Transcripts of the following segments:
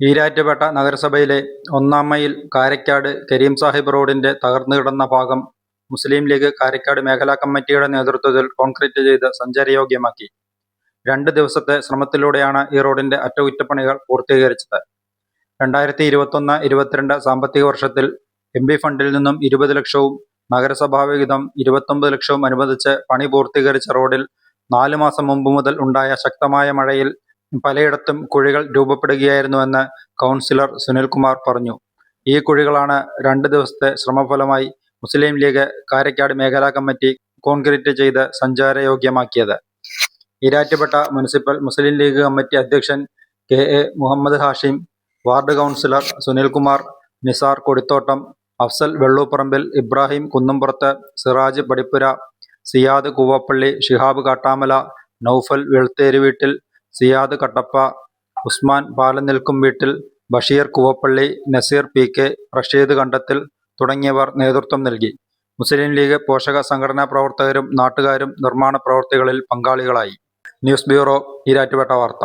ഈരാറ്റുപേട്ട നഗരസഭയിലെ ഒന്നാം മൈൽ കാരക്കാട് കരീം സാഹിബ് റോഡിന്റെ തകർന്നു കിടന്ന ഭാഗം മുസ്ലിം ലീഗ് കാരക്കാട് മേഖലാ കമ്മിറ്റിയുടെ നേതൃത്വത്തിൽ കോൺക്രീറ്റ് ചെയ്ത് സഞ്ചാരയോഗ്യമാക്കി രണ്ട് ദിവസത്തെ ശ്രമത്തിലൂടെയാണ് ഈ റോഡിന്റെ അറ്റകുറ്റപ്പണികൾ പൂർത്തീകരിച്ചത്. രണ്ടായിരത്തി ഇരുപത്തൊന്ന് ഇരുപത്തിരണ്ട് സാമ്പത്തിക വർഷത്തിൽ എം പി ഫണ്ടിൽ നിന്നും ഇരുപത് ലക്ഷവും നഗരസഭാ വിഹിതം ഇരുപത്തൊമ്പത് ലക്ഷവും അനുവദിച്ച് പണി പൂർത്തീകരിച്ച റോഡിൽ നാലു മാസം മുമ്പ് മുതൽ ഉണ്ടായ ശക്തമായ മഴയിൽ പലയിടത്തും കുഴികൾ രൂപപ്പെടുകയായിരുന്നുവെന്ന് കൗൺസിലർ സുനിൽകുമാർ പറഞ്ഞു. ഈ കുഴികളാണ് രണ്ട് ദിവസത്തെ ശ്രമഫലമായി മുസ്ലിം ലീഗ് കാരക്കാട് മേഖലാ കമ്മിറ്റി കോൺക്രീറ്റ് ചെയ്ത് സഞ്ചാരയോഗ്യമാക്കിയത്. ഈരാറ്റുപേട്ട മുനിസിപ്പൽ മുസ്ലിം ലീഗ് കമ്മിറ്റി അധ്യക്ഷൻ K A Muhammad Hashim ward councillor Sunilkumar Nisar Kodithottam Afsal Velluparambil Ibrahim Kunnumpurath Siraj Padippura Siyad Koovappally Shihab Kattamala Noufal Velutheri വീട്ടിൽ സിയാദ് കട്ടപ്പ ഉസ്മാൻ പാലം നിൽക്കും വീട്ടിൽ ബഷീർ കുവപ്പള്ളി നസീർ പി കെ റഷീദ് കണ്ടത്തിൽ തുടങ്ങിയവർ നേതൃത്വം നൽകി. മുസ്ലിം ലീഗ് പോഷക സംഘടനാ പ്രവർത്തകരും നാട്ടുകാരും നിർമ്മാണ പ്രവർത്തികളിൽ പങ്കാളികളായി. ന്യൂസ് ബ്യൂറോ ഈരാറ്റുപേട്ട വാർത്ത.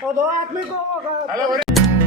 तो दो आदमी को